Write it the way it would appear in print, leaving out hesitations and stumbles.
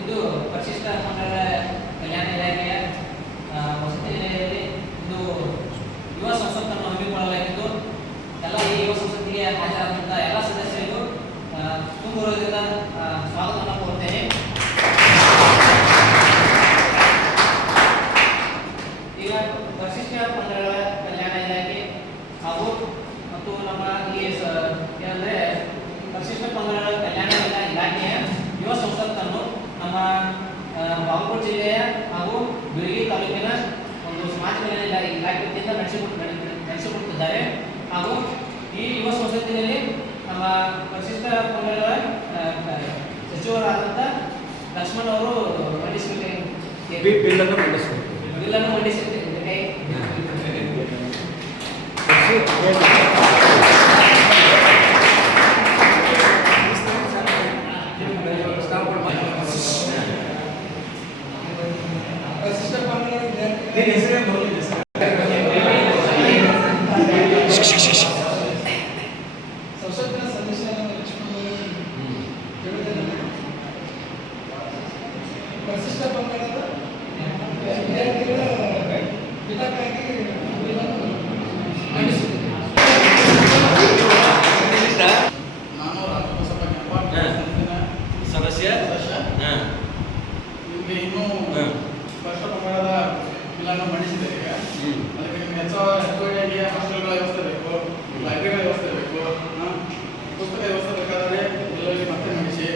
ಇದು ಪರಿಶಿಷ್ಟ ಪಂಗಡಗಳ ಕಲ್ಯಾಣ ಇಲಾಖೆಯ ವಸತಿ ನಿಲಯದಲ್ಲಿ ಇದು ಯುವ ಸಂಸತ್ತನ್ನು ಹಮ್ಮಿಕೊಳ್ಳಲಾಗಿದ್ದು ಎಲ್ಲ ಈ ಯುವ ಸಂಸತ್ತಿಗೆ ಹಾಜರಾದಂಥ ಎಲ್ಲ ಸದಸ್ಯರಿಗೂ ತುಂಬುವುದರಿಂದ ಸ್ವಾಗತವನ್ನು ಕೋರುತ್ತೇನೆ. ಈಗ ಪರಿಶಿಷ್ಟ ಪಂಗಡಗಳ ಕಲ್ಯಾಣ ಇಲಾಖೆ ಹಾಗೂ ಮತ್ತು ನಮ್ಮ ಈ ಏನಂದರೆ ಪರಿಶಿಷ್ಟ ಪಂಗಡಗಳ ಕಲ್ಯಾಣ ಇಲಾಖೆಯ ಯುವ ಸಂಸತ್ತನ್ನು ನಮ್ಮ ಬಾಗಲಕೋಟೆ ಜಿಲ್ಲೆಯ ಹಾಗೂ ಬಿಳಗಿ ತಾಲೂಕಿನ ಒಂದು ಸಮಾಜ ಕಲ್ಯಾಣ ಇಲಾಖೆ ವತಿಯಿಂದ ನಡೆಸಿಕೊಡುತ್ತಿದ್ದಾರೆ. ಹಾಗೂ ಈ ಯುವ ಸಂಸತ್ತಿನಲ್ಲಿ ನಮ್ಮ ಪರಿಶಿಷ್ಟ ಪಂಗಡಗಳ ಸಚಿವರಾದಂಥ ಲಕ್ಷ್ಮಣ್ ಅವರು ಬಿಲ್ಲನ್ನು ಮಂಡಿಸಿದ್ದೇವೆ. ಸಂಸತ್ತಿನ ಸದಸ್ಯರಾದ ಪರಿಶಿಷ್ಟ ಪಂಗಡದ ವಿದ್ಯಾರ್ಥಿಗಳ ಹಿತಕ್ಕಾಗಿ ನಾನು ರಾಷ್ಟ್ರಸಭಾ ಸದಸ್ಯ ನಿಮಗೆ ಇನ್ನೂ ಪರಿಶಿಷ್ಟ ಪಂಗಡದ ಬಿಲ್ಲನ್ನು ಮಂಡಿಸಿದ್ದೇವೆ. ಅದಕ್ಕೆ ನಿಮಗೆ ಹೆಚ್ಚುವರಿಯಾಗಿ ಹಾಸ್ಟೆಲ್ಗಳ ವ್ಯವಸ್ಥೆ ಬೇಕು, ಲೈಬ್ರರಿ ವ್ಯವಸ್ಥೆ ಬೇಕು, ಪುಸ್ತಕ ವ್ಯವಸ್ಥೆ ಬೇಕಾದರೆ ಎಲ್ಲರಿಗೆ ಮತ್ತೆ ಮಂಡಿಸಿ.